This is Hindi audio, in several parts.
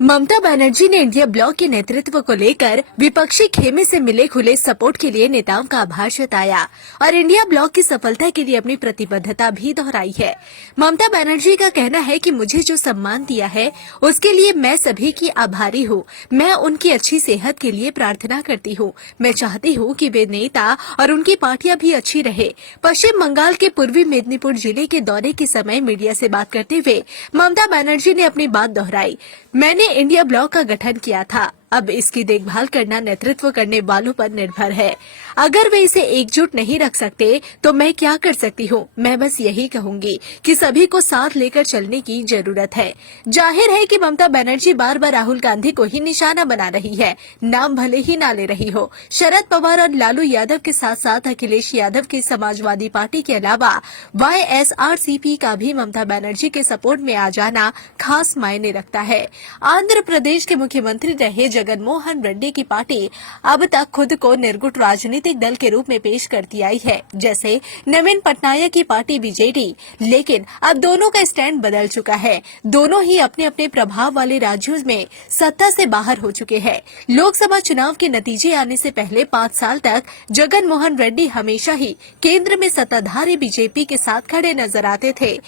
ममता बनर्जी ने इंडिया ब्लॉक के नेतृत्व को लेकर विपक्षी खेमे से मिले खुले सपोर्ट के लिए नेताओं का आभार जताया और इंडिया ब्लॉक की सफलता के लिए अपनी प्रतिबद्धता भी दोहराई है। ममता बनर्जी का कहना है कि मुझे जो सम्मान दिया है उसके लिए मैं सभी की आभारी हूँ। मैं उनकी अच्छी सेहत के लिए प्रार्थना करती हूँ। मैं चाहती हूँ कि वे नेता और उनकी पार्टियां भी अच्छी रहे। पश्चिम बंगाल के पूर्वी मेदिनीपुर जिले के दौरे के समय मीडिया से बात करते हुए ममता बनर्जी ने अपनी बात दोहराई। मैंने इंडिया ब्लॉक का गठन किया था, अब इसकी देखभाल करना नेतृत्व करने वालों पर निर्भर है। अगर वे इसे एकजुट नहीं रख सकते तो मैं क्या कर सकती हूँ। मैं बस यही कहूंगी कि सभी को साथ लेकर चलने की जरूरत है। जाहिर है कि ममता बनर्जी बार बार राहुल गांधी को ही निशाना बना रही है, नाम भले ही ना ले रही हो। शरद पवार और लालू यादव के साथ साथ अखिलेश यादव की समाजवादी पार्टी के अलावा YSRCP का भी ममता बनर्जी के सपोर्ट में आ जाना खास मायने रखता है। आंध्र प्रदेश के मुख्यमंत्री रहे जगनमोहन रेड्डी की पार्टी अब तक खुद को निर्गुट राजनीतिक दल के रूप में पेश करती आई है, जैसे नवीन पटनायक की पार्टी बीजेडी। लेकिन अब दोनों का स्टैंड बदल चुका है। दोनों ही अपने अपने प्रभाव वाले राज्यों में सत्ता से बाहर हो चुके हैं। लोकसभा चुनाव के नतीजे आने से पहले 5 साल तक जगनमोहन रेड्डी हमेशा ही केंद्र में सत्ताधारी बीजेपी के साथ खड़े नजर आते थे,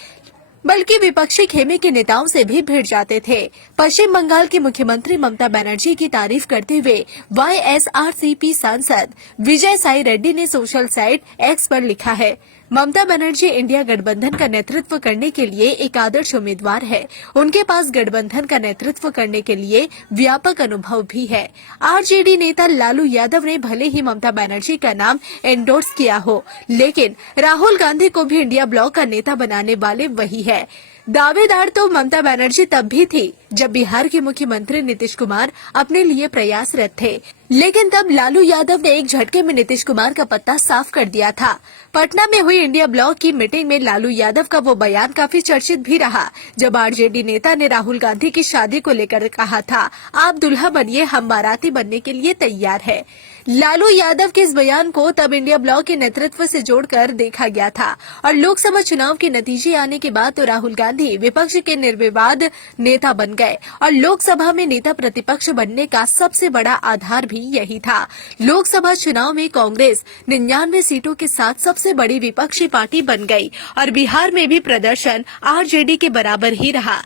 बल्कि विपक्षी खेमे के नेताओं से भी भिड़ जाते थे। पश्चिम बंगाल की मुख्यमंत्री ममता बनर्जी की तारीफ करते हुए YSRCP सांसद विजय साई रेड्डी ने सोशल साइट X पर लिखा है, ममता बनर्जी इंडिया गठबंधन का नेतृत्व करने के लिए एक आदर्श उम्मीदवार है। उनके पास गठबंधन का नेतृत्व करने के लिए व्यापक अनुभव भी है। RJD नेता लालू यादव ने भले ही ममता बनर्जी का नाम एंडोर्स किया हो, लेकिन राहुल गांधी को भी इंडिया ब्लॉक का नेता बनाने वाले वही है। दावेदार तो ममता बनर्जी तब भी थी जब बिहार के मुख्यमंत्री नीतीश कुमार अपने लिए प्रयासरत थे, लेकिन तब लालू यादव ने एक झटके में नीतीश कुमार का पत्ता साफ कर दिया था। पटना में हुई इंडिया ब्लॉक की मीटिंग में लालू यादव का वो बयान काफी चर्चित भी रहा, जब RJD नेता ने राहुल गांधी की शादी को लेकर कहा था, आप दुल्हा बनिए, हम बाराती बनने के लिए तैयार है। लालू यादव के इस बयान को तब इंडिया ब्लॉक के नेतृत्व से जोड़कर देखा गया था और लोकसभा चुनाव के नतीजे आने के बाद तो राहुल गांधी विपक्ष के निर्विवाद नेता बन गए और लोकसभा में नेता प्रतिपक्ष बनने का सबसे बड़ा आधार भी यही था। लोकसभा चुनाव में कांग्रेस 99 सीटों के साथ सबसे बड़ी विपक्षी पार्टी बन गई और बिहार में भी प्रदर्शन RJD के बराबर ही रहा,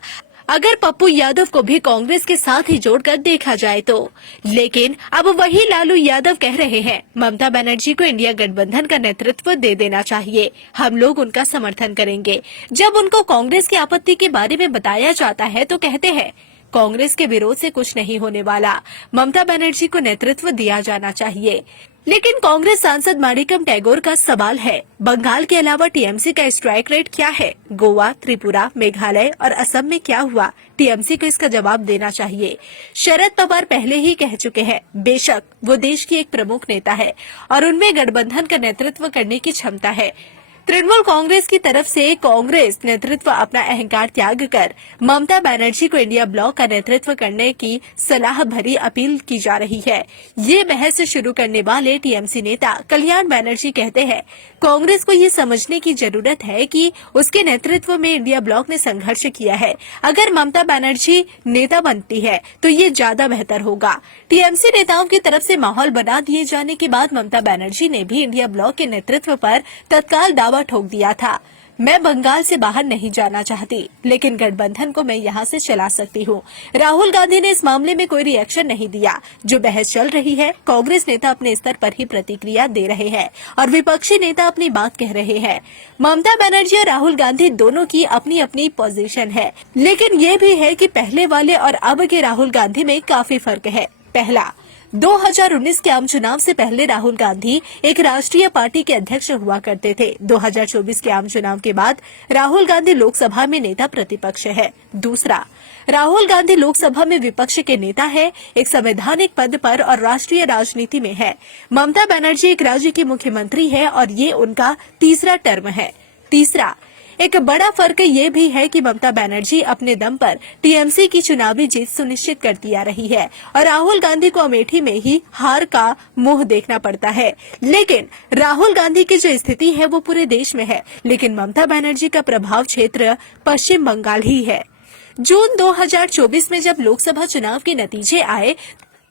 अगर पप्पू यादव को भी कांग्रेस के साथ ही जोड़कर देखा जाए तो। लेकिन अब वही लालू यादव कह रहे हैं, ममता बनर्जी को इंडिया गठबंधन का नेतृत्व दे देना चाहिए, हम लोग उनका समर्थन करेंगे। जब उनको कांग्रेस की आपत्ति के बारे में बताया जाता है तो कहते हैं, कांग्रेस के विरोध से कुछ नहीं होने वाला, ममता बनर्जी को नेतृत्व दिया जाना चाहिए। लेकिन कांग्रेस सांसद माणिकम टैगोर का सवाल है, बंगाल के अलावा TMC का स्ट्राइक रेट क्या है? गोवा, त्रिपुरा, मेघालय और असम में क्या हुआ? TMC को इसका जवाब देना चाहिए। शरद पवार पहले ही कह चुके हैं, बेशक वो देश की एक प्रमुख नेता है और उनमें गठबंधन का नेतृत्व करने की क्षमता है। तृणमूल कांग्रेस की तरफ से कांग्रेस नेतृत्व अपना अहंकार त्याग कर ममता बनर्जी को इंडिया ब्लॉक का नेतृत्व करने की सलाह भरी अपील की जा रही है। ये बहस शुरू करने वाले TMC नेता कल्याण बनर्जी कहते हैं, कांग्रेस को ये समझने की जरूरत है कि उसके नेतृत्व में इंडिया ब्लॉक ने संघर्ष किया है। अगर ममता बनर्जी नेता बनती है तो ये ज्यादा बेहतर होगा। TMC नेताओं की तरफ से माहौल बना दिए जाने के बाद ममता बनर्जी ने भी इंडिया ब्लॉक के नेतृत्व पर तत्काल दावा ठोक दिया था, मैं बंगाल से बाहर नहीं जाना चाहती, लेकिन गठबंधन को मैं यहां से चला सकती हूं। राहुल गांधी ने इस मामले में कोई रिएक्शन नहीं दिया। जो बहस चल रही है, कांग्रेस नेता अपने स्तर पर ही प्रतिक्रिया दे रहे हैं और विपक्षी नेता अपनी बात कह रहे हैं। ममता बनर्जी और राहुल गांधी दोनों की अपनी अपनी पोजीशन है, लेकिन ये भी है कि पहले वाले और अब के राहुल गांधी में काफी फर्क है। पहला, 2019 के आम चुनाव से पहले राहुल गांधी एक राष्ट्रीय पार्टी के अध्यक्ष हुआ करते थे। 2024 के आम चुनाव के बाद राहुल गांधी लोकसभा में नेता प्रतिपक्ष है। दूसरा, राहुल गांधी लोकसभा में विपक्ष के नेता है, एक संवैधानिक पद पर और राष्ट्रीय राजनीति में है। ममता बनर्जी एक राज्य की मुख्यमंत्री है और ये उनका तीसरा टर्म है। तीसरा, एक बड़ा फर्क ये भी है कि ममता बनर्जी अपने दम पर TMC की चुनावी जीत सुनिश्चित करती आ रही है और राहुल गांधी को अमेठी में ही हार का मुंह देखना पड़ता है। लेकिन राहुल गांधी की जो स्थिति है वो पूरे देश में है, लेकिन ममता बनर्जी का प्रभाव क्षेत्र पश्चिम बंगाल ही है। जून 2024 में जब लोकसभा चुनाव के नतीजे आए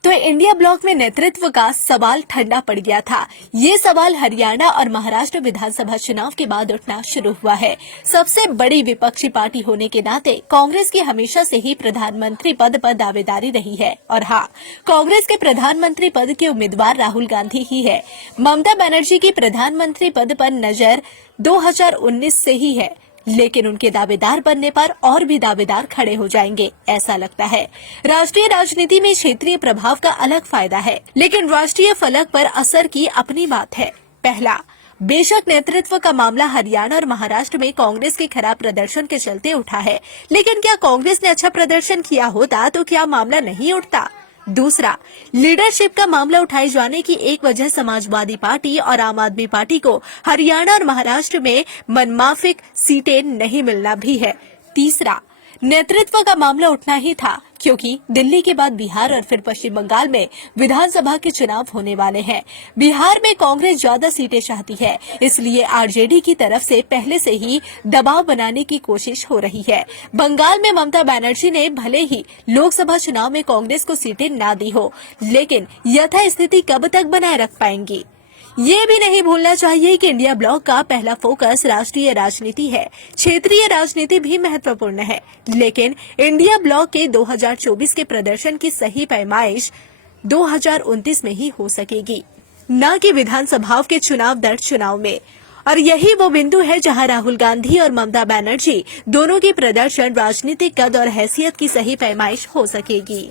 तो इंडिया ब्लॉक में नेतृत्व का सवाल ठंडा पड़ गया था। ये सवाल हरियाणा और महाराष्ट्र विधानसभा चुनाव के बाद उठना शुरू हुआ है। सबसे बड़ी विपक्षी पार्टी होने के नाते कांग्रेस की हमेशा से ही प्रधानमंत्री पद पर दावेदारी रही है और हाँ, कांग्रेस के प्रधानमंत्री पद के उम्मीदवार राहुल गांधी ही है। ममता बनर्जी की प्रधानमंत्री पद पर नजर 2019 से ही है, लेकिन उनके दावेदार बनने पर और भी दावेदार खड़े हो जाएंगे, ऐसा लगता है। राष्ट्रीय राजनीति में क्षेत्रीय प्रभाव का अलग फायदा है, लेकिन राष्ट्रीय फलक पर असर की अपनी बात है। पहला, बेशक नेतृत्व का मामला हरियाणा और महाराष्ट्र में कांग्रेस के खराब प्रदर्शन के चलते उठा है, लेकिन क्या कांग्रेस ने अच्छा प्रदर्शन किया होता तो क्या मामला नहीं उठता? दूसरा, लीडरशिप का मामला उठाए जाने की एक वजह समाजवादी पार्टी और आम आदमी पार्टी को हरियाणा और महाराष्ट्र में मनमाफिक सीटें नहीं मिलना भी है। तीसरा, नेतृत्व का मामला उठना ही था क्योंकि दिल्ली के बाद बिहार और फिर पश्चिम बंगाल में विधानसभा के चुनाव होने वाले हैं। बिहार में कांग्रेस ज्यादा सीटें चाहती है, इसलिए आरजेडी की तरफ से पहले से ही दबाव बनाने की कोशिश हो रही है। बंगाल में ममता बनर्जी ने भले ही लोकसभा चुनाव में कांग्रेस को सीटें ना दी हो, लेकिन यथास्थिति कब तक बनाए रख पाएंगी? ये भी नहीं भूलना चाहिए कि इंडिया ब्लॉक का पहला फोकस राष्ट्रीय राजनीति है। क्षेत्रीय राजनीति भी महत्वपूर्ण है, लेकिन इंडिया ब्लॉक के 2024 के प्रदर्शन की सही पैमाइश 2029 में ही हो सकेगी, न कि विधानसभाओं के चुनाव दर चुनाव में। और यही वो बिंदु है जहां राहुल गांधी और ममता बनर्जी दोनों की प्रदर्शन राजनीतिक कद और हैसियत की सही पैमाइश हो सकेगी।